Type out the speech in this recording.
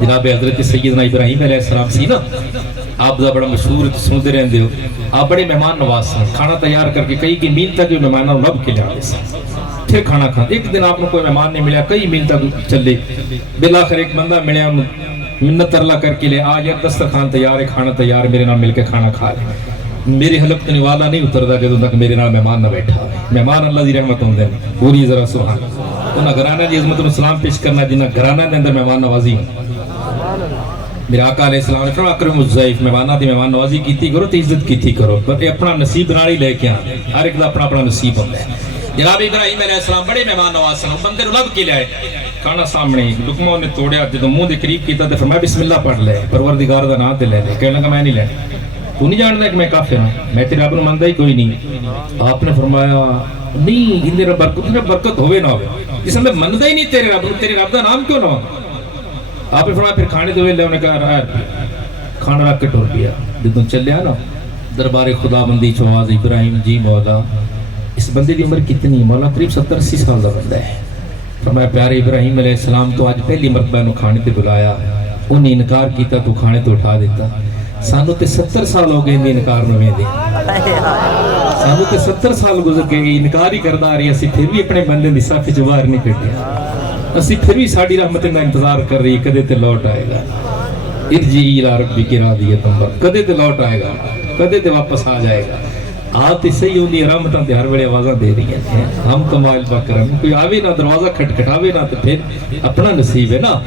جناب حضرت سیدنا ابراہیم علیہ السلام سی نا، آپ دا بڑا مشہور سنتے رہندے ہو، آپ بڑے مہمان نواز سن، کھانا تیار کر کے کئی میل تک جو مہمانوں لب کے لے آتے سن، پھر کھانا کھاتے۔ ایک دن آپ کو کوئی مہمان نہیں ملیا، کئی میل تک چلے، بالآخر ایک بندہ ملیا، منت ترلا کر کے لے آ یار دسترخوان تیار ہے، کھانا تیار ہے، میرے نام مل کے کھانا کھا لے۔ میری حلق تو نوالا نہیں اتردا جدوں تک میرے نال مہمان نہ بیٹھا ہوئے۔ مہمان اللہ دی رحمت ہوندے نے، پوری ذرا سبحان اللہ۔ انہاں گھرانہ دی عظمت نوں سلام پیش کرنا جنہ گھرانہ دے اندر مہمان نوازی ہو۔ میرے آقا علیہ السلام نے فرمایا اکرم الضیف، مہماناں دی مہمان نوازی کیتی کرو تے عزت کیتی کرو، پر اپنا نصیب نال ہی لے کے آ، ہر ایک دا اپنا اپنا نصیب ہوندا ہے۔ جناب ابراہیم علیہ السلام بڑے مہمان نواز سن، بندے نوں لب کے لے آئے، کھانا سامنے، لقمہ نے توڑیا، جدوں منہ دے قریب کیتا تے فرمایا بسم اللہ پڑھ لے، پروردگار دا نام تے لے لے۔ کہنے لگا میں نہیں لینا، تو نہیں جانتا کہ میں کافر ہوں، میں تیرے رب نوں مندا ہی کوئی نہیں۔ آپ نے فرمایا نہیں، ان دے برکت ہوے نہ ہوے، اس میں مندا ہی نہیں تیرے رب نوں، تیرے رب دا نام کیوں نہ ہو۔ آپ نے فرمایا پھر کھانے دے ویلے انہوں نے کہا کھانا رکھ کے ٹر گیا۔ جدوں چلیا نا دربار خدا بندی چ آواز ابراہیم جی مولا، اس بندے دی عمر کتنی؟ مولا قریب 70-80 سال دا بندہ ہے۔ فرمایا پیارے ابراہیم علیہ السلام تو آج پہلی مرتبہ انہوں کھانے تے بلایا، انہیں انکار کیتا تو کھانے تو اٹھا دیتا۔ سانو تے 70 سال ہو گئے انکار نویں دے، سانو تے 70 سال گزر گئے انکار ہی کردا آ رہی، اسی پھر بھی اپنے بندے دی صف وچ باہر نہیں کڈیا، اسی پھر بھی ساڈی رحمت دا انتظار کر رہی، کدے تے لوٹ آئے گا۔ ارجعی الی ربک راضیۃ مرضیہ، کدے تے لوٹ آئے گا، کدے تے واپس آ جائے گا۔ آپ تے صحیح ہوندی رحمتاں تے ہر ویلے آوازاں دے رہی ہیں، ہم کمال پا کرم، کوئی آوے نہ دروازہ کھٹکھٹاوے نہ تے پھر اپنا نصیب ہے نا۔